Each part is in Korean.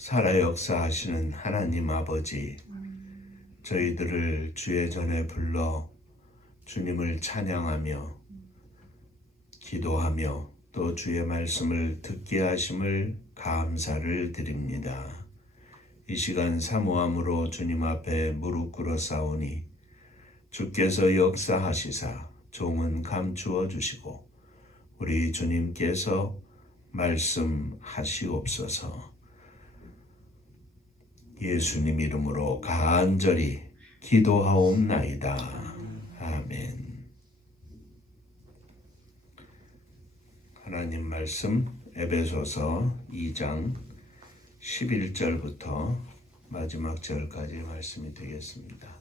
살아 역사하시는 하나님 아버지, 저희들을 주의 전에 불러 주님을 찬양하며 기도하며 또 주의 말씀을 듣게 하심을 감사를 드립니다. 이 시간 사모함으로 주님 앞에 무릎 꿇어 싸우니 주께서 역사하시사 종은 감추어 주시고 우리 주님께서 말씀하시옵소서. 예수님 이름으로 간절히 기도하옵나이다. 아멘. 하나님 말씀 에베소서 2장 11절부터 마지막 절까지 말씀이 되겠습니다.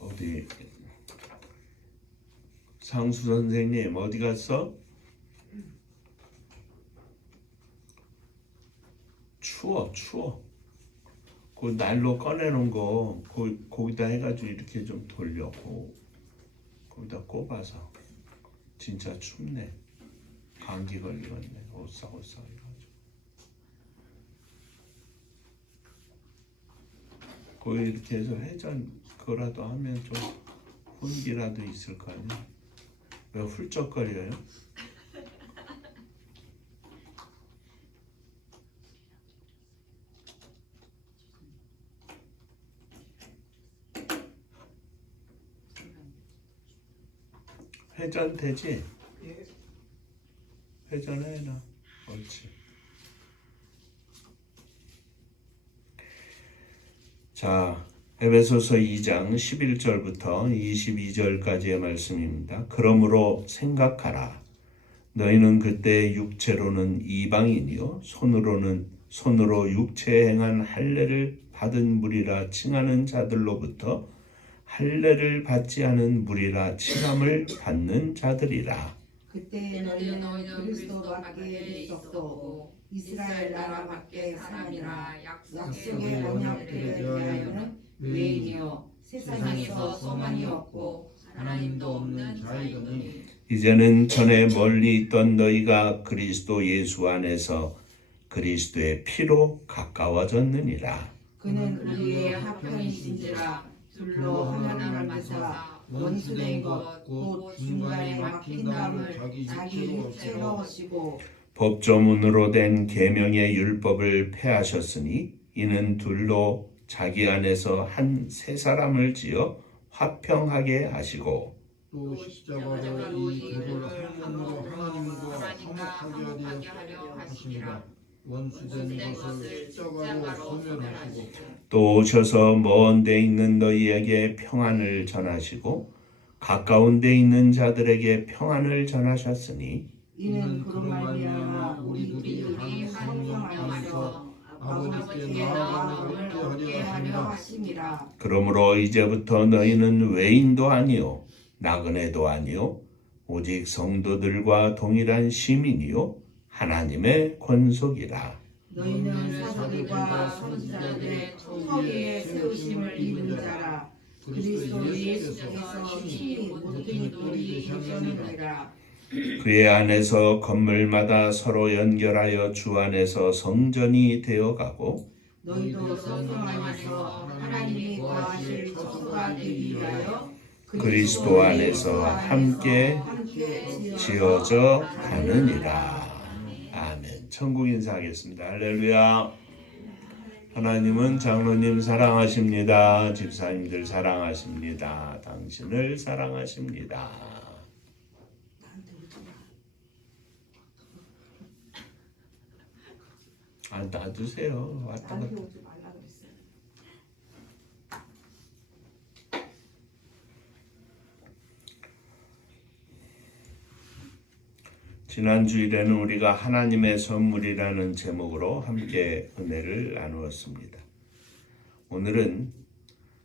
어디 상수 선생님 어디 갔어? 추워. 그 난로 꺼내놓은 거 거기다 해가지고 이렇게 좀 돌려고 거기다 꼽아서. 진짜 춥네. 감기 걸리겠네. 오싹오싹 해가지고. 거기 이렇게 해서 회전 그거라도 하면 좀 훈기라도 있을 거 아니야? 왜 훌쩍거려요? 회전 되지? 회전해놔. 옳지. 자, 에베소서 2장 11절부터 22절까지의 말씀입니다. 그러므로 생각하라. 너희는 그때 육체로는 이방인이요 손으로 육체에 행한 할례를 받은 무리라 칭하는 자들로부터 할례를 받지 않은 무리라 칭함을 받는 자들이라. 그때 너희는 그리스도 밖에 있었고 이스라엘 나라 밖에 사람이라 약속의 언약들에 대하여는 외인이요 세상에서 소망이 없고 하나님도 없는 자이더니 이제는 전에 멀리 있던 너희가 그리스도 예수 안에서 그리스도의 피로 가까워졌느니라. 그는 우리의 하편이신지라 둘로 하나를 만드사 원수된 것 곧 중간에 막힌 담을 자기 육체로 하시고 법조문으로 된 계명의 율법을 폐하셨으니 이는 둘로 자기 안에서 한 세 사람을 지어 화평하게 하시고 또 십자가로 이 둘을 한 몸으로 하나님과 화목하게 하려 하시니라. 원수된 것을 십자가로 소멸하시고 또 오셔서 먼 데 있는 너희에게 평안을 전하시고 가까운 데 있는 자들에게 평안을 전하셨으니 이는 그로 말미암아 우리들이 한 성령 안에서 아버지께 나아감을 얻게 하려 하심이라. 그러므로 이제부터 너희는 외인도 아니요 나그네도 아니요 오직 성도들과 동일한 시민이요 하나님의 권속이라. 너희는 사도들과 선지자들의 서기에 세우심을 입은 자라. 그리스도 예수께서 친히 모든 돌이 되셨느니라. 그의 안에서 건물마다 서로 연결하여 주 안에서 성전이 되어가고 너희도 성령 안에서 하나님이 거하실 처소가 되기 위하여 그리스도 안에서 함께 지어져 가느니라. 아멘. 천국 인사하겠습니다. 할렐루야. 하나님은 장로님 사랑하십니다. 집사님들 사랑하십니다. 당신을 사랑하십니다. 아, 놔두세요. 왔다 갔다. 오지 말라 그랬어요. 지난 주일에는 우리가 하나님의 선물이라는 제목으로 함께 은혜를 나누었습니다. 오늘은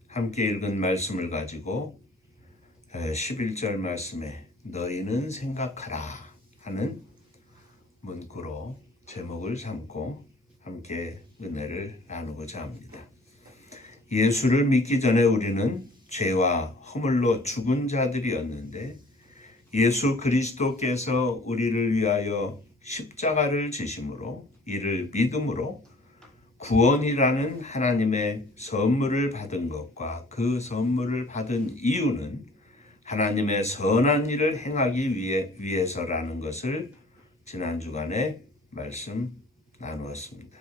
함께 읽은 말씀을 가지고 11절 말씀에 너희는 생각하라 하는 문구로 제목을 삼고 함께 은혜를 나누고자 합니다. 예수를 믿기 전에 우리는 죄와 허물로 죽은 자들이었는데 예수 그리스도께서 우리를 위하여 십자가를 지심으로 이를 믿음으로 구원이라는 하나님의 선물을 받은 것과 그 선물을 받은 이유는 하나님의 선한 일을 행하기 위해서라는 것을 지난 주간에 말씀 나누었습니다.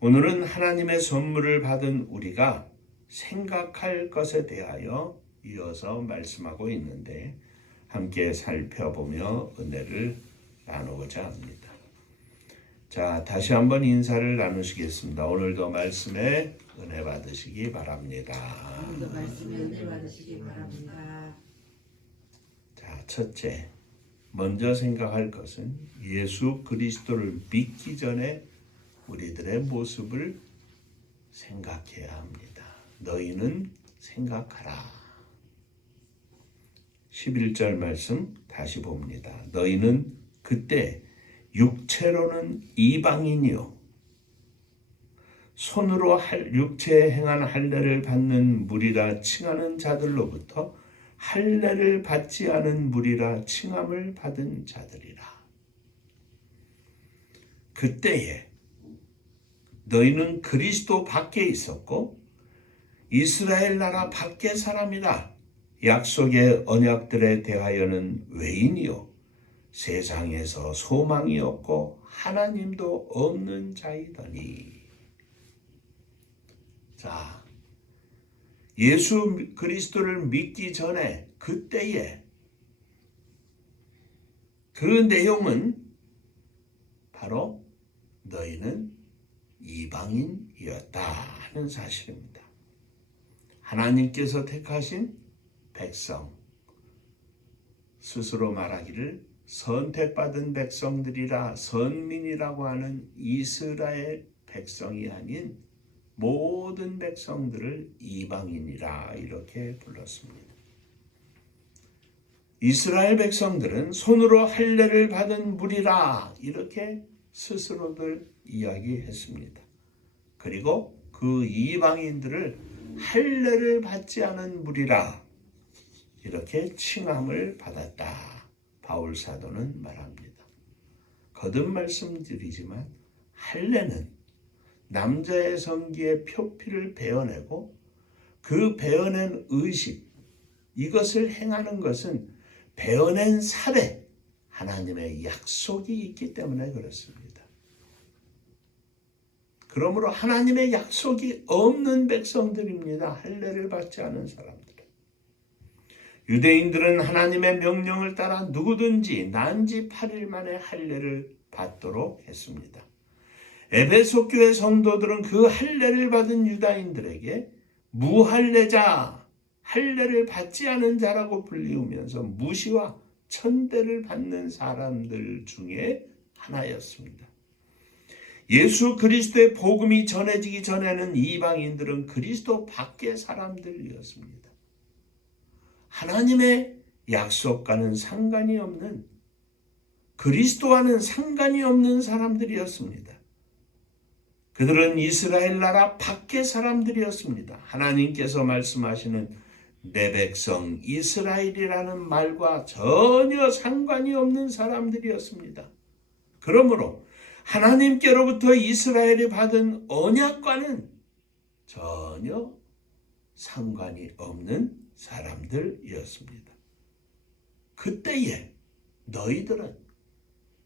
오늘은 하나님의 선물을 받은 우리가 생각할 것에 대하여 이어서 말씀하고 있는데 함께 살펴보며 은혜를 나누고자 합니다. 자, 다시 한번 인사를 나누시겠습니다. 오늘도 말씀에 은혜 받으시기 바랍니다. 오늘도 말씀에 은혜 받으시기 바랍니다. 자, 첫째, 먼저 생각할 것은 예수 그리스도를 믿기 전에 우리들의 모습을 생각해야 합니다. 너희는 생각하라. 11절 말씀 다시 봅니다. 너희는 그때 육체로는 이방인이요 손으로 육체에 행한 할례를 받는 무리라 칭하는 자들로부터 할례를 받지 않은 무리라 칭함을 받은 자들이라. 그때에 너희는 그리스도 밖에 있었고 이스라엘 나라 밖의 사람이라. 약속의 언약들에 대하여는 외인이요 세상에서 소망이 없고 하나님도 없는 자이더니. 자, 예수 그리스도를 믿기 전에 그때에 그 내용은 바로 너희는 이방인이었다 하는 사실입니다. 하나님께서 택하신 백성, 스스로 말하기를 선택받은 백성들이라 선민이라고 하는 이스라엘 백성이 아닌 모든 백성들을 이방인이라 이렇게 불렀습니다. 이스라엘 백성들은 손으로 할례를 받은 무리라 이렇게 스스로들 이야기했습니다. 그리고 그 이방인들을 할례를 받지 않은 무리라 이렇게 칭함을 받았다. 바울 사도는 말합니다. 거듭 말씀드리지만 할례는 남자의 성기의 표피를 베어내고 그 베어낸 의식 이것을 행하는 것은 베어낸 살에 하나님의 약속이 있기 때문에 그렇습니다. 그러므로 하나님의 약속이 없는 백성들입니다. 할례를 받지 않은 사람들. 유대인들은 하나님의 명령을 따라 누구든지 난지 8일 만에 할례를 받도록 했습니다. 에베소 교회 성도들은 그 할례를 받은 유다인들에게 무할례자, 할례를 받지 않은 자라고 불리우면서 무시와 천대를 받는 사람들 중에 하나였습니다. 예수 그리스도의 복음이 전해지기 전에는 이방인들은 그리스도 밖의 사람들이었습니다. 하나님의 약속과는 상관이 없는, 그리스도와는 상관이 없는 사람들이었습니다. 그들은 이스라엘 나라 밖의 사람들이었습니다. 하나님께서 말씀하시는 내 백성 이스라엘이라는 말과 전혀 상관이 없는 사람들이었습니다. 그러므로 하나님께로부터 이스라엘이 받은 언약과는 전혀 상관이 없는 사람들이었습니다. 그때에 너희들은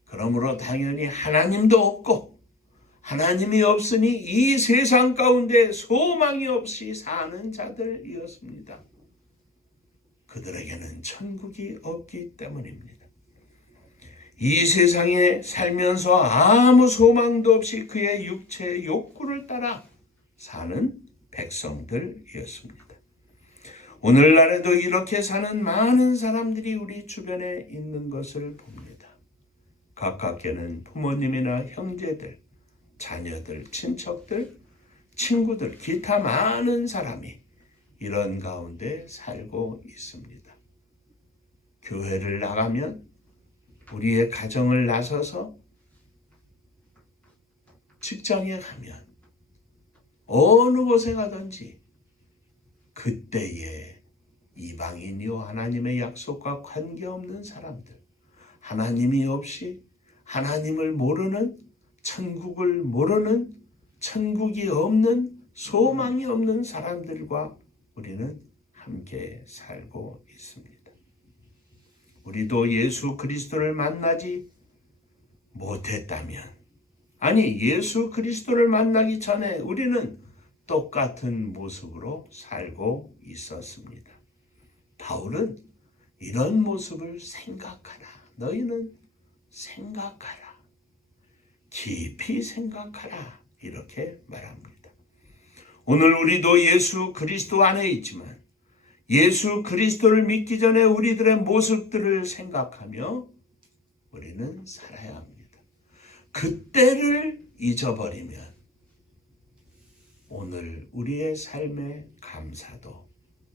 그러므로 당연히 하나님도 없고 하나님이 없으니 이 세상 가운데 소망이 없이 사는 자들이었습니다. 그들에게는 천국이 없기 때문입니다. 이 세상에 살면서 아무 소망도 없이 그의 육체의 욕구를 따라 사는 백성들이었습니다. 오늘날에도 이렇게 사는 많은 사람들이 우리 주변에 있는 것을 봅니다. 가깝게는 부모님이나 형제들, 자녀들, 친척들, 친구들, 기타 많은 사람이 이런 가운데 살고 있습니다. 교회를 나가면 우리의 가정을 나서서 직장에 가면 어느 곳에 가든지 그때에 이방인이요 하나님의 약속과 관계없는 사람들, 하나님이 없이 하나님을 모르는, 천국을 모르는, 천국이 없는, 소망이 없는 사람들과 우리는 함께 살고 있습니다. 우리도 예수 그리스도를 만나지 못했다면, 아니 예수 그리스도를 만나기 전에 우리는 똑같은 모습으로 살고 있었습니다. 바울은 이런 모습을 생각하라. 너희는 생각하라. 깊이 생각하라. 이렇게 말합니다. 오늘 우리도 예수 그리스도 안에 있지만 예수 그리스도를 믿기 전에 우리들의 모습들을 생각하며 우리는 살아야 합니다. 그때를 잊어버리면 오늘 우리의 삶의 감사도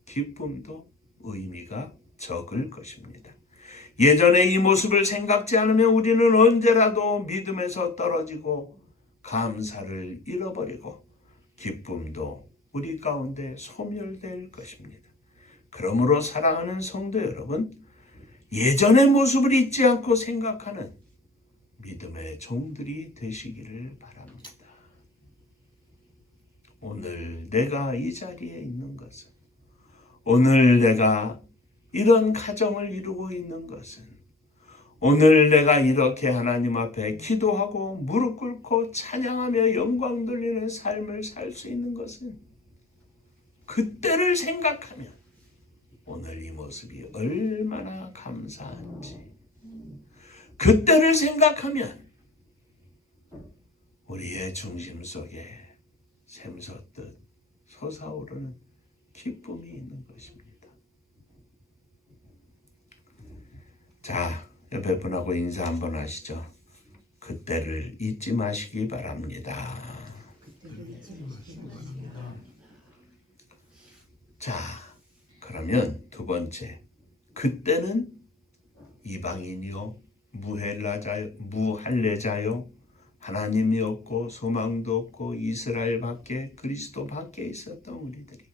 기쁨도 의미가 적을 것입니다. 예전에 이 모습을 생각지 않으면 우리는 언제라도 믿음에서 떨어지고 감사를 잃어버리고 기쁨도 우리 가운데 소멸될 것입니다. 그러므로 사랑하는 성도 여러분, 예전의 모습을 잊지 않고 생각하는 믿음의 종들이 되시기를 바랍니다. 오늘 내가 이 자리에 있는 것은, 오늘 내가 이런 가정을 이루고 있는 것은, 오늘 내가 이렇게 하나님 앞에 기도하고 무릎 꿇고 찬양하며 영광 돌리는 삶을 살 수 있는 것은 그때를 생각하면 오늘 이 모습이 얼마나 감사한지, 그때를 생각하면 우리의 중심 속에 샘솟듯 솟아오르는 기쁨이 있는 것입니다. 자, 옆에 분하고 인사 한번 하시죠. 그때를 잊지 마시기 바랍니다. 자, 그러면 두 번째, 그때는 이방인이요 무할례자요 하나님이 없고 소망도 없고 이스라엘 밖에 그리스도 밖에 있었던 우리들이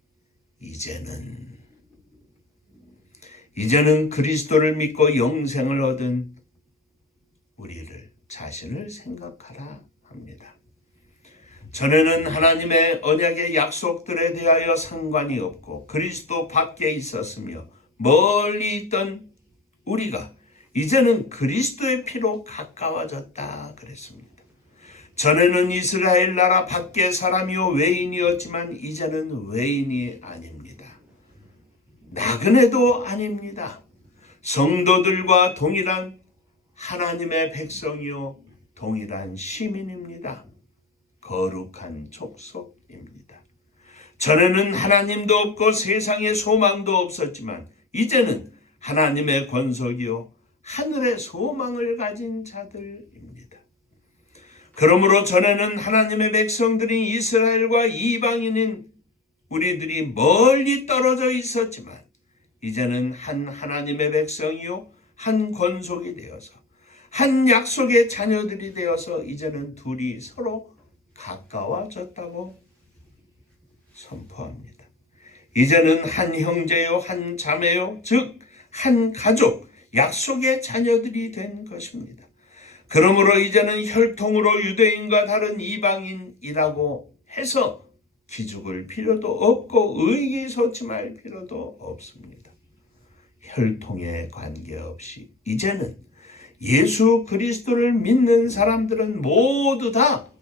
이제는 그리스도를 믿고 영생을 얻은 우리를 자신을 생각하라 합니다. 전에는 하나님의 언약의 약속들에 대하여 상관이 없고 그리스도 밖에 있었으며 멀리 있던 우리가 이제는 그리스도의 피로 가까워졌다 그랬습니다. 전에는 이스라엘 나라 밖의 사람이요 외인이었지만 이제는 외인이 아닙니다. 나그네도 아닙니다. 성도들과 동일한 하나님의 백성이요 동일한 시민입니다. 거룩한 족속입니다. 전에는 하나님도 없고 세상에 소망도 없었지만 이제는 하나님의 권속이요 하늘의 소망을 가진 자들입니다. 그러므로 전에는 하나님의 백성들인 이스라엘과 이방인인 우리들이 멀리 떨어져 있었지만 이제는 한 하나님의 백성이요 한 권속이 되어서 한 약속의 자녀들이 되어서 이제는 둘이 서로 가까워졌다고 선포합니다. 이제는 한 형제요 한 자매요 즉 한 가족 약속의 자녀들이 된 것입니다. 그러므로 이제는 혈통으로 유대인과 다른 이방인이라고 해서 기죽을 필요도 없고 의기소침할 필요도 없습니다. 혈통에 관계없이 이제는 예수 그리스도를 믿는 사람들은 모두 다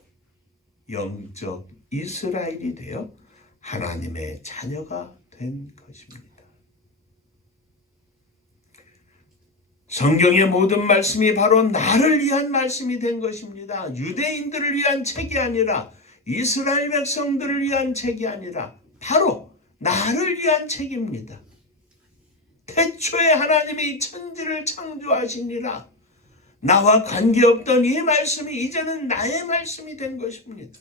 영적 이스라엘이 되어 하나님의 자녀가 된 것입니다. 성경의 모든 말씀이 바로 나를 위한 말씀이 된 것입니다. 유대인들을 위한 책이 아니라 이스라엘 백성들을 위한 책이 아니라 바로 나를 위한 책입니다. 태초에 하나님이 천지를 창조하시니라 나와 관계없던 이 말씀이 이제는 나의 말씀이 된 것입니다.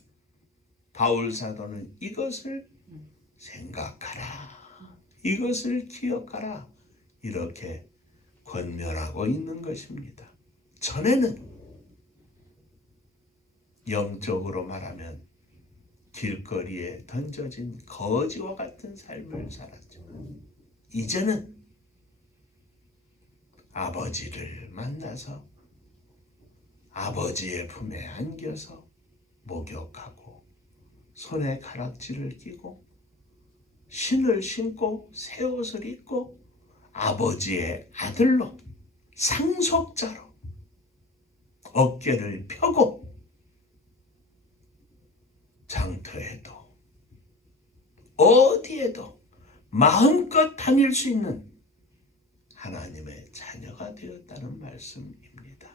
바울 사도는 이것을 생각하라, 이것을 기억하라 이렇게 권면하고 있는 것입니다. 전에는 영적으로 말하면 길거리에 던져진 거지와 같은 삶을 살았지만 이제는 아버지를 만나서 아버지의 품에 안겨서 목욕하고 손에 가락지를 끼고 신을 신고 새 옷을 입고 아버지의 아들로 상속자로 어깨를 펴고 장터에도 어디에도 마음껏 다닐 수 있는 하나님의 자녀가 되었다는 말씀입니다.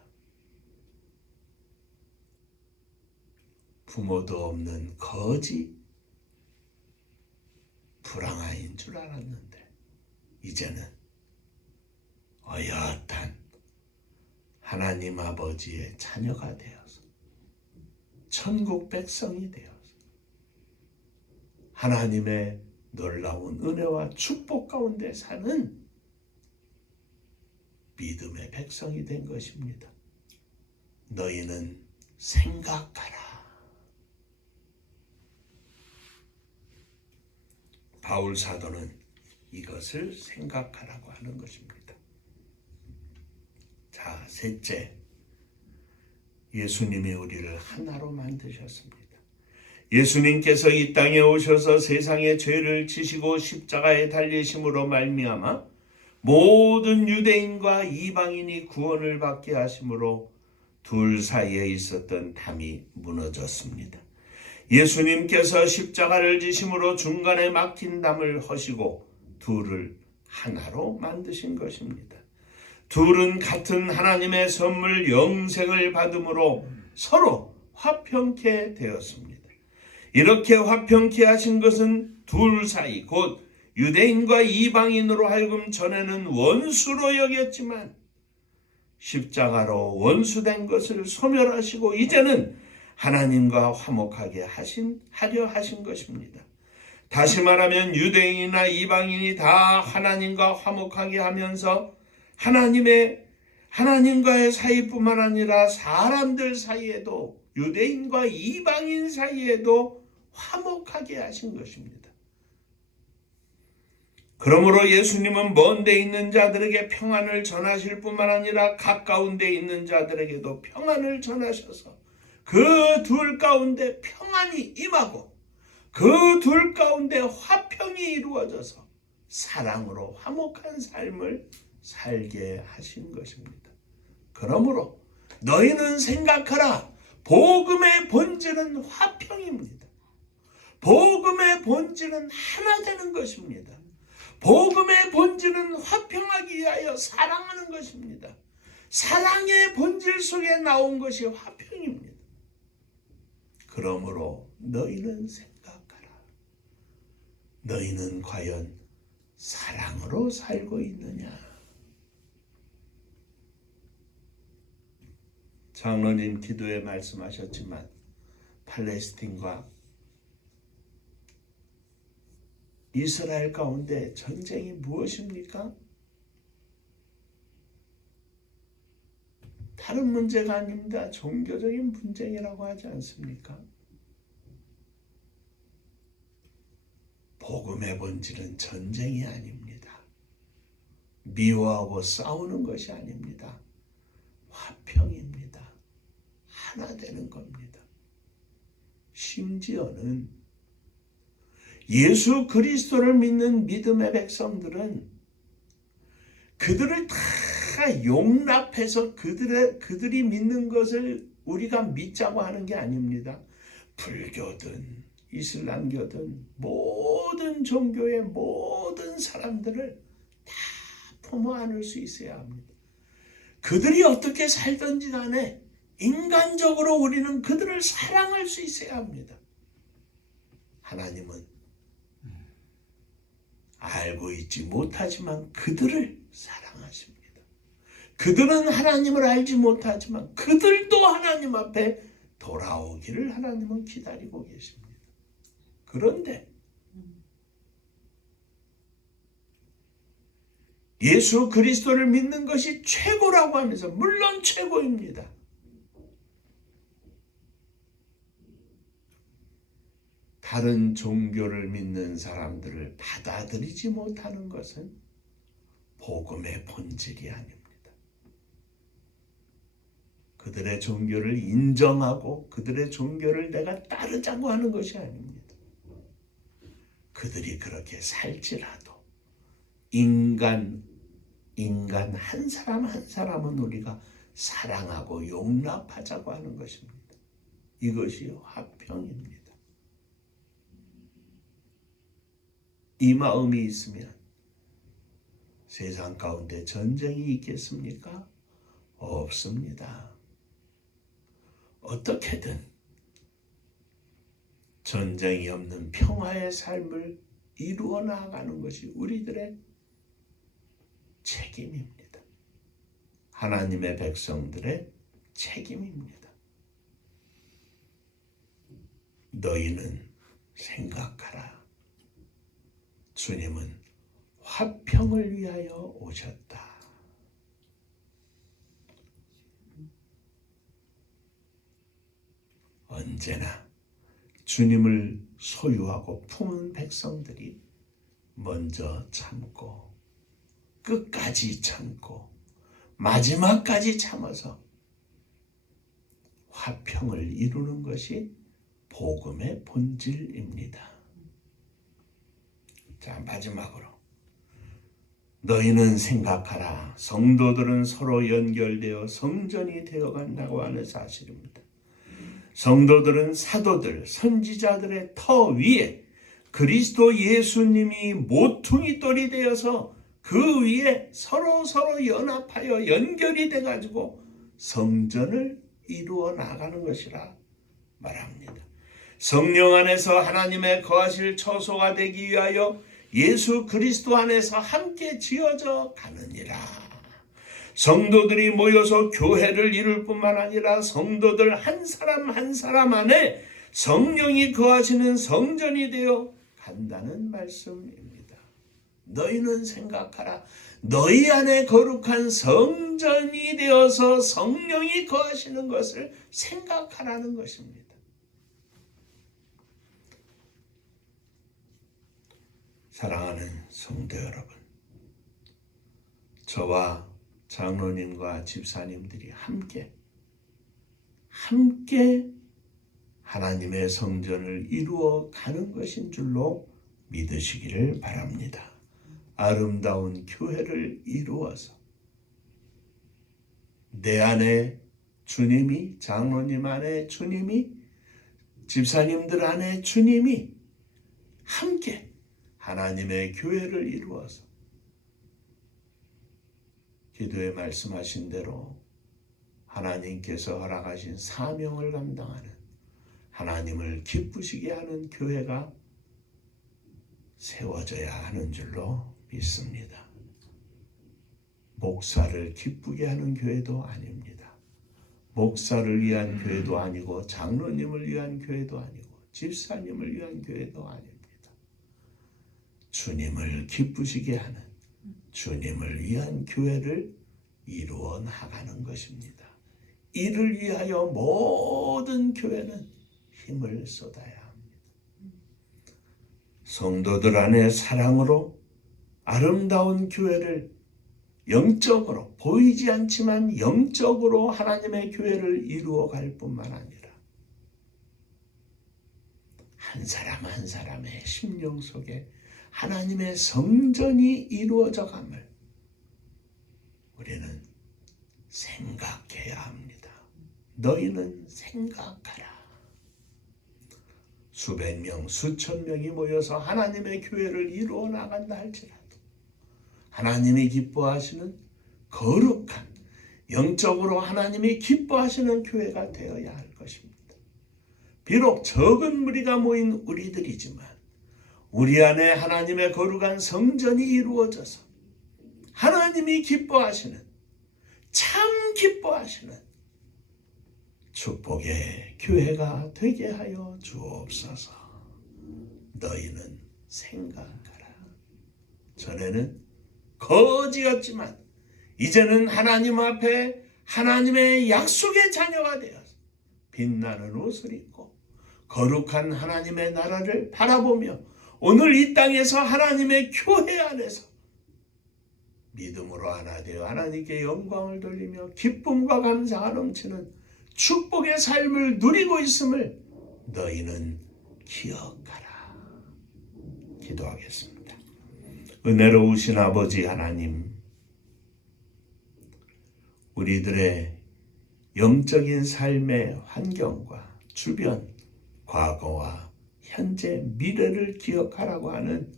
부모도 없는 거지 불황아인 줄 알았는데 이제는 어엿한 하나님 아버지의 자녀가 되어서 천국 백성이 되어서 하나님의 놀라운 은혜와 축복 가운데 사는 믿음의 백성이 된 것입니다. 너희는 생각하라. 바울 사도는 이것을 생각하라고 하는 것입니다. 자, 셋째, 예수님이 우리를 하나로 만드셨습니다. 예수님께서 이 땅에 오셔서 세상의 죄를 지시고 십자가에 달리심으로 말미암아 모든 유대인과 이방인이 구원을 받게 하심으로 둘 사이에 있었던 담이 무너졌습니다. 예수님께서 십자가를 지심으로 중간에 막힌 담을 허시고 둘을 하나로 만드신 것입니다. 둘은 같은 하나님의 선물 영생을 받음으로 서로 화평케 되었습니다. 이렇게 화평케 하신 것은 둘 사이 곧 유대인과 이방인으로 하여금 전에는 원수로 여겼지만 십자가로 원수된 것을 소멸하시고 이제는 하나님과 화목하게 하려 하신 것입니다. 다시 말하면 유대인이나 이방인이 다 하나님과 화목하게 하면서 하나님과의 사이뿐만 아니라 사람들 사이에도 유대인과 이방인 사이에도 화목하게 하신 것입니다. 그러므로 예수님은 먼 데 있는 자들에게 평안을 전하실 뿐만 아니라 가까운 데 있는 자들에게도 평안을 전하셔서 그 둘 가운데 평안이 임하고 그 둘 가운데 화평이 이루어져서 사랑으로 화목한 삶을 살게 하신 것입니다. 그러므로 너희는 생각하라. 복음의 본질은 화평입니다. 복음의 본질은 하나 되는 것입니다. 복음의 본질은 화평하기 위하여 사랑하는 것입니다. 사랑의 본질 속에 나온 것이 화평입니다. 그러므로 너희는 생각하라. 너희는 과연 사랑으로 살고 있느냐? 장로님 기도에 말씀하셨지만 팔레스틴과 이스라엘 가운데 전쟁이 무엇입니까? 다른 문제가 아닙니다. 종교적인 분쟁이라고 하지 않습니까? 복음의 본질은 전쟁이 아닙니다. 미워하고 싸우는 것이 아닙니다. 화평입니다. 하나 되는 겁니다. 심지어는 예수 그리스도를 믿는 믿음의 백성들은 그들을 다 용납해서 그들이 믿는 것을 우리가 믿자고 하는 게 아닙니다. 불교든 이슬람교든 모든 종교의 모든 사람들을 다 품어 안을 수 있어야 합니다. 그들이 어떻게 살든지 간에 인간적으로 우리는 그들을 사랑할 수 있어야 합니다. 하나님은 알고 있지 못하지만 그들을 사랑하십니다. 그들은 하나님을 알지 못하지만 그들도 하나님 앞에 돌아오기를 하나님은 기다리고 계십니다. 그런데 예수 그리스도를 믿는 것이 최고라고 하면서 물론 최고입니다. 다른 종교를 믿는 사람들을 받아들이지 못하는 것은 복음의 본질이 아닙니다. 그들의 종교를 인정하고 그들의 종교를 내가 따르자고 하는 것이 아닙니다. 그들이 그렇게 살지라도 인간 한 사람 한 사람은 우리가 사랑하고 용납하자고 하는 것입니다. 이것이 화평입니다. 이 마음이 있으면 세상 가운데 전쟁이 있겠습니까? 없습니다. 어떻게든 전쟁이 없는 평화의 삶을 이루어 나가는 것이 우리들의 책임입니다. 하나님의 백성들의 책임입니다. 너희는 생각하라. 주님은 화평을 위하여 오셨다. 언제나 주님을 소유하고 품은 백성들이 먼저 참고 끝까지 참고 마지막까지 참아서 화평을 이루는 것이 복음의 본질입니다. 자, 마지막으로 너희는 생각하라. 성도들은 서로 연결되어 성전이 되어간다고 하는 사실입니다. 성도들은 사도들, 선지자들의 터 위에 그리스도 예수님이 모퉁이 돌이 되어서 그 위에 서로 연합하여 연결이 돼가지고 성전을 이루어 나가는 것이라 말합니다. 성령 안에서 하나님의 거하실 처소가 되기 위하여 예수 그리스도 안에서 함께 지어져 가느니라. 성도들이 모여서 교회를 이룰 뿐만 아니라 성도들 한 사람 한 사람 안에 성령이 거하시는 성전이 되어 간다는 말씀입니다. 너희는 생각하라. 너희 안에 거룩한 성전이 되어서 성령이 거하시는 것을 생각하라는 것입니다. 사랑하는 성도 여러분, 저와 장로님과 집사님들이 함께 하나님의 성전을 이루어 가는 것인 줄로 믿으시기를 바랍니다. 아름다운 교회를 이루어서 내 안에 주님이, 장로님 안에 주님이, 집사님들 안에 주님이 함께 하나님의 교회를 이루어서 기도에 말씀하신 대로 하나님께서 허락하신 사명을 감당하는, 하나님을 기쁘시게 하는 교회가 세워져야 하는 줄로 믿습니다. 목사를 기쁘게 하는 교회도 아닙니다. 목사를 위한 교회도 아니고 장로님을 위한 교회도 아니고 집사님을 위한 교회도 아닙니다. 주님을 기쁘시게 하는, 주님을 위한 교회를 이루어 나가는 것입니다. 이를 위하여 모든 교회는 힘을 쏟아야 합니다. 성도들 안에 사랑으로 아름다운 교회를 영적으로, 보이지 않지만 영적으로 하나님의 교회를 이루어 갈 뿐만 아니라 한 사람 한 사람의 심령 속에 하나님의 성전이 이루어져 감을 우리는 생각해야 합니다. 너희는 생각하라. 수백 명, 수천 명이 모여서 하나님의 교회를 이루어 나간다 할지라도 하나님이 기뻐하시는 거룩한, 영적으로 하나님이 기뻐하시는 교회가 되어야 할 것입니다. 비록 적은 무리가 모인 우리들이지만 우리 안에 하나님의 거룩한 성전이 이루어져서 하나님이 기뻐하시는, 참 기뻐하시는 축복의 교회가 되게 하여 주옵소서. 너희는 생각하라. 전에는 거지였지만 이제는 하나님 앞에 하나님의 약속의 자녀가 되어서 빛나는 옷을 입고 거룩한 하나님의 나라를 바라보며 오늘 이 땅에서 하나님의 교회 안에서 믿음으로 하나 되어 하나님께 영광을 돌리며 기쁨과 감사가 넘치는 축복의 삶을 누리고 있음을 너희는 기억하라. 기도하겠습니다. 은혜로우신 아버지 하나님, 우리들의 영적인 삶의 환경과 주변, 과거와 현재, 미래를 기억하라고 하는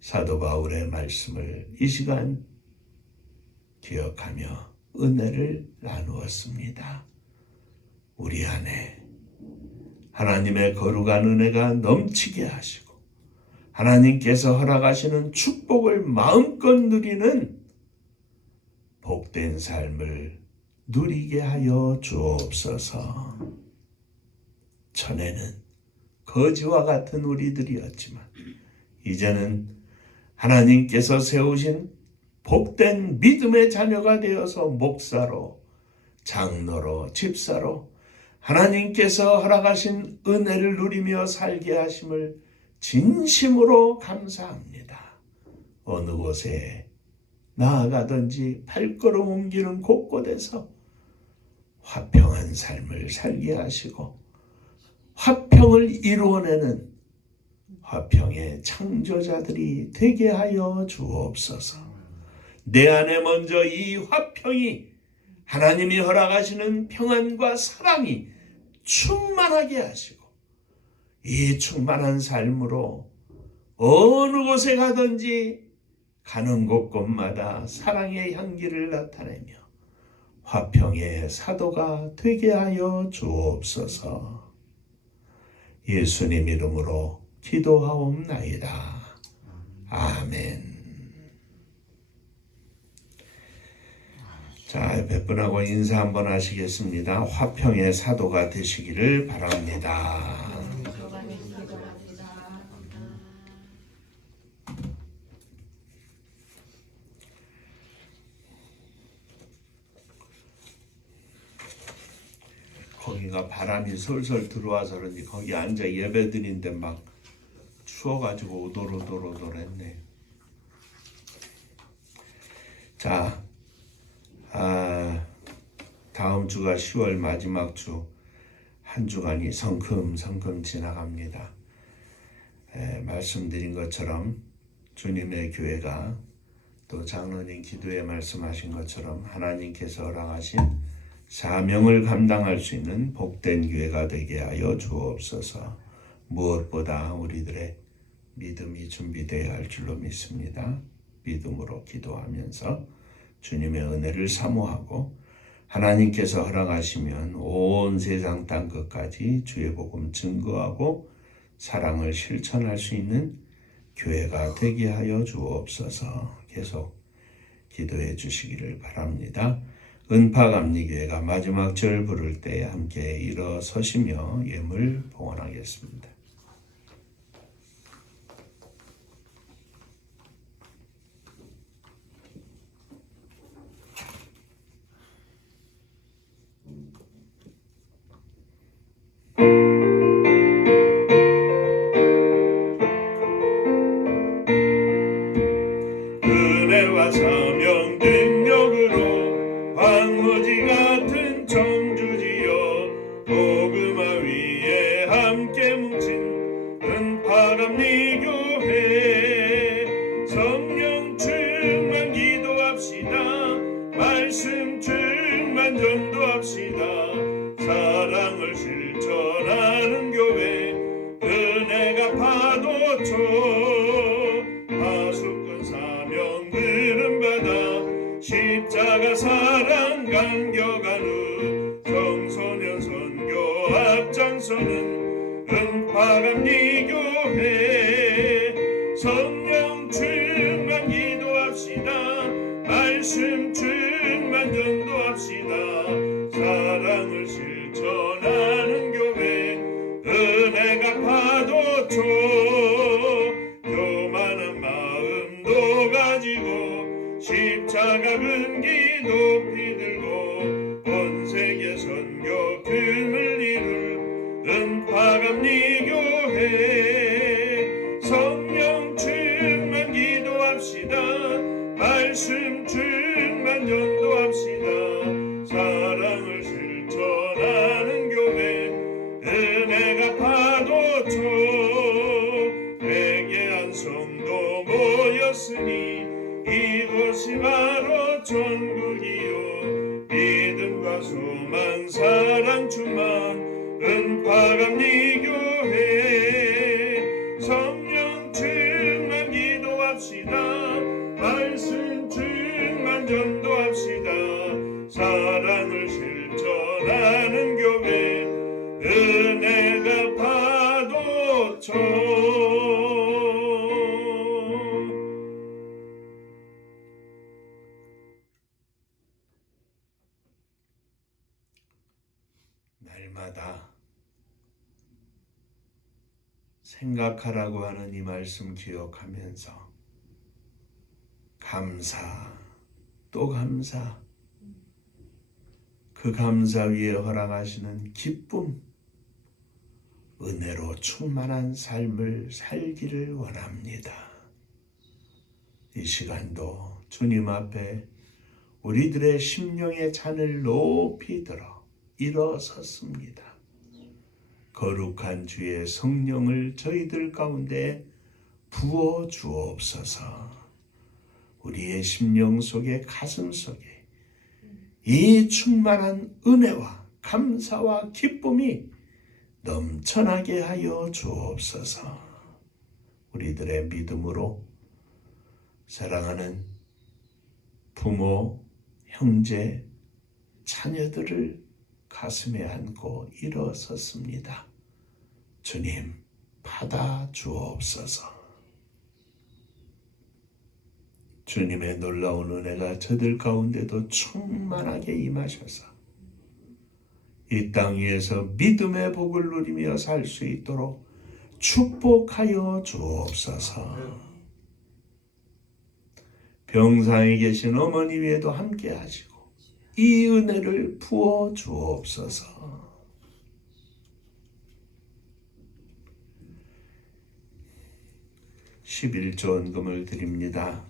사도 바울의 말씀을 이 시간 기억하며 은혜를 나누었습니다. 우리 안에 하나님의 거룩한 은혜가 넘치게 하시고 하나님께서 허락하시는 축복을 마음껏 누리는 복된 삶을 누리게 하여 주옵소서. 전에는 거지와 같은 우리들이었지만 이제는 하나님께서 세우신 복된 믿음의 자녀가 되어서 목사로, 장로로, 집사로 하나님께서 허락하신 은혜를 누리며 살게 하심을 진심으로 감사합니다. 어느 곳에 나아가든지 발걸음 옮기는 곳곳에서 화평한 삶을 살게 하시고 화평을 이루어내는 화평의 창조자들이 되게 하여 주옵소서. 내 안에 먼저 이 화평이 하나님이 허락하시는 평안과 사랑이 충만하게 하시고 이 충만한 삶으로 어느 곳에 가든지 가는 곳곳마다 사랑의 향기를 나타내며 화평의 사도가 되게 하여 주옵소서. 예수님 이름으로 기도하옵나이다. 아멘. 자, 몇 분하고 인사 한번 하시겠습니다. 화평의 사도가 되시기를 바랍니다. 거기가 바람이 솔솔 들어와서 그런지 거기 앉아 예배 드리는데 막 추워가지고 오돌오돌 했네. 자, 다음 주가 10월 마지막 주, 한 주간이 성큼성큼 지나갑니다. 말씀드린 것처럼 주님의 교회가 또 장로님 기도에 말씀하신 것처럼 하나님께서 허락하신 사명을 감당할 수 있는 복된 교회가 되게 하여 주옵소서. 무엇보다 우리들의 믿음이 준비되어야 할 줄로 믿습니다. 믿음으로 기도하면서 주님의 은혜를 사모하고 하나님께서 허락하시면 온 세상 땅 끝까지 주의 복음 증거하고 사랑을 실천할 수 있는 교회가 되게 하여 주옵소서. 계속 기도해 주시기를 바랍니다. 은파감리교회가 마지막 절 부를 때 함께 일어서시며 예물 봉헌하겠습니다. 은혜와 사명 능력으로 황무지 같은 청주지여 복음화 위에 함께 뭉친 은파감리교회 성령 충만 기도합시다. 말씀 충만 전도합시다. 사랑을 실천하는 교회 은혜가 파도쳐 하수꾼 사명 들음받아 십자가 사랑 감격하는 청소년 선교 앞장서는 은파감리교회 성령 충만 기도합시다. 말씀 충만 전도합시다. 사랑을 실천하는 교회 은혜가 파도쳐 교만한 마음도 가지고 십자가 근기 높이 들고 온 세계 선교 금을 이룰 은파감리 날마다 생각하라고 하는 이 말씀 기억하면서 감사 또 감사, 그 감사 위에 허락하시는 기쁨, 은혜로 충만한 삶을 살기를 원합니다. 이 시간도 주님 앞에 우리들의 심령의 잔을 높이 들어 일어섰습니다. 거룩한 주의 성령을 저희들 가운데 부어 주옵소서. 우리의 심령 속에, 가슴 속에 이 충만한 은혜와 감사와 기쁨이 넘쳐나게 하여 주옵소서. 우리들의 믿음으로 사랑하는 부모, 형제, 자녀들을 가슴에 안고 일어섰습니다. 주님, 받아 주옵소서. 주님의 놀라운 은혜가 저들 가운데도 충만하게 임하셔서 이 땅 위에서 믿음의 복을 누리며 살 수 있도록 축복하여 주옵소서. 병상에 계신 어머니 위에도 함께 하시고 이 은혜를 부어 주옵소서. (11조) 드립니다.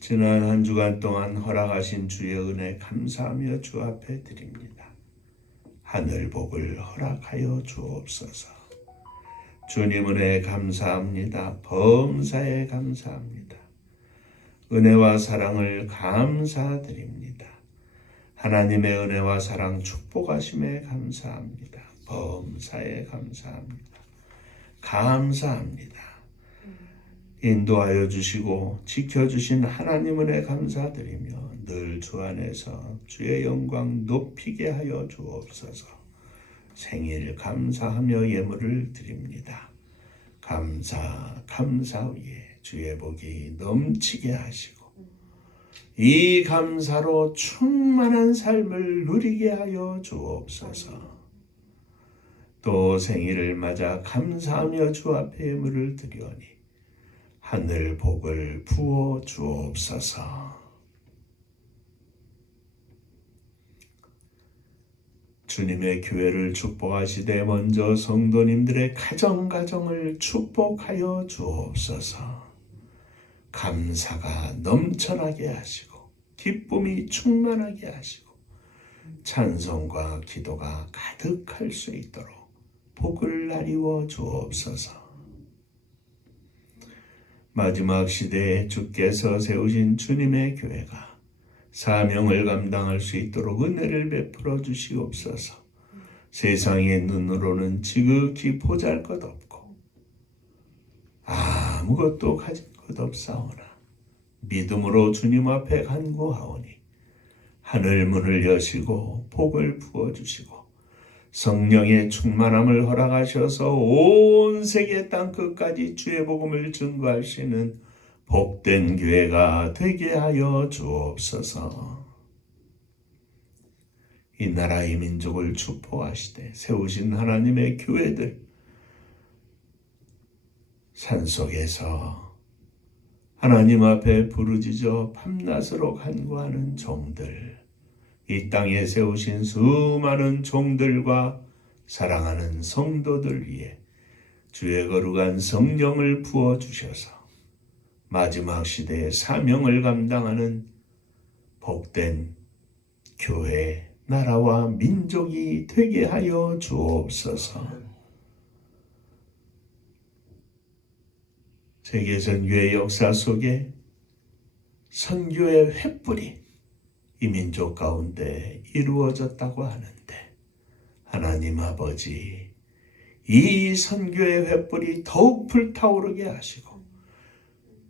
지난 한 주간 동안 허락하신 주의 은혜 감사하며 주 앞에 드립니다. 하늘 복을 허락하여 주옵소서. 주님 은혜에 감사합니다. 범사에 감사합니다. 은혜와 사랑을 감사드립니다. 하나님의 은혜와 사랑 축복하심에 감사합니다. 범사에 감사합니다. 감사합니다. 인도하여 주시고 지켜주신 하나님 은혜 감사드리며 늘 주 안에서 주의 영광 높이게 하여 주옵소서. 생일 감사하며 예물을 드립니다. 감사 위에 주의 복이 넘치게 하시고 이 감사로 충만한 삶을 누리게 하여 주옵소서. 또 생일을 맞아 감사하며 주 앞에 예물을 드리오니 하늘 복을 부어 주옵소서. 주님의 교회를 축복하시되 먼저 성도님들의 가정을 축복하여 주옵소서. 감사가 넘쳐나게 하시고 기쁨이 충만하게 하시고 찬송과 기도가 가득할 수 있도록 복을 나리워 주옵소서. 마지막 시대에 주께서 세우신 주님의 교회가 사명을 감당할 수 있도록 은혜를 베풀어 주시옵소서. 세상의 눈으로는 지극히 보잘것없고 아무것도 가진 것 없사오나 믿음으로 주님 앞에 간구하오니 하늘 문을 여시고 복을 부어주시고 성령의 충만함을 허락하셔서 온 세계 땅 끝까지 주의 복음을 증거하시는 복된 교회가 되게 하여 주옵소서. 이 나라 이 민족을 축복하시되 세우신 하나님의 교회들, 산속에서 하나님 앞에 부르짖어 밤낮으로 간구하는 종들, 이 땅에 세우신 수많은 종들과 사랑하는 성도들 위해 주의 거룩한 성령을 부어주셔서 마지막 시대의 사명을 감당하는 복된 교회, 나라와 민족이 되게 하여 주옵소서. 세계선교의 역사 속에 선교의 횃불이 이 민족 가운데 이루어졌다고 하는데 하나님 아버지, 이 선교의 횃불이 더욱 불타오르게 하시고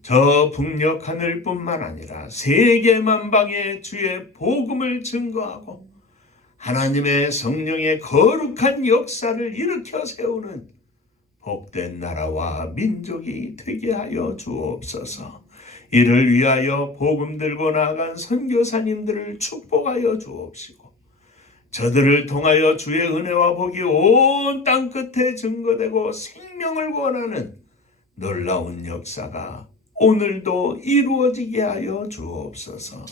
저 북녘 하늘뿐만 아니라 세계 만방에 주의 복음을 증거하고 하나님의 성령의 거룩한 역사를 일으켜 세우는 복된 나라와 민족이 되게 하여 주옵소서. 이를 위하여 복음 들고 나아간 선교사님들을 축복하여 주옵시고 저들을 통하여 주의 은혜와 복이 온 땅 끝에 증거되고 생명을 구원하는 놀라운 역사가 오늘도 이루어지게 하여 주옵소서.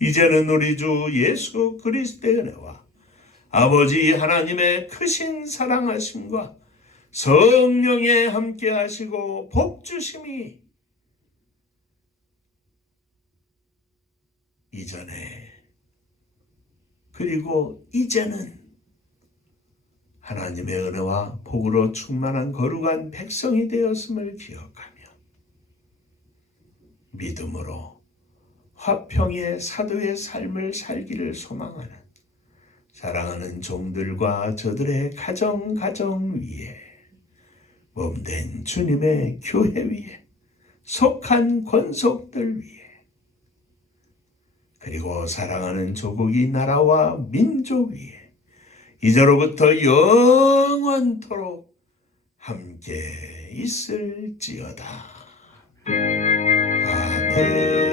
이제는 우리 주 예수 그리스도의 은혜와 아버지 하나님의 크신 사랑하심과 성령의 함께하시고 복주심이 이전에 그리고 이제는 하나님의 은혜와 복으로 충만한 거룩한 백성이 되었음을 기억하며 믿음으로 화평의 사도의 삶을 살기를 소망하는 사랑하는 종들과 저들의 가정 위에 몸된 주님의 교회 위에 속한 권속들 위에 그리고 사랑하는 조국이 나라와 민족 위에 이제로부터 영원토록 함께 있을지어다. 아멘.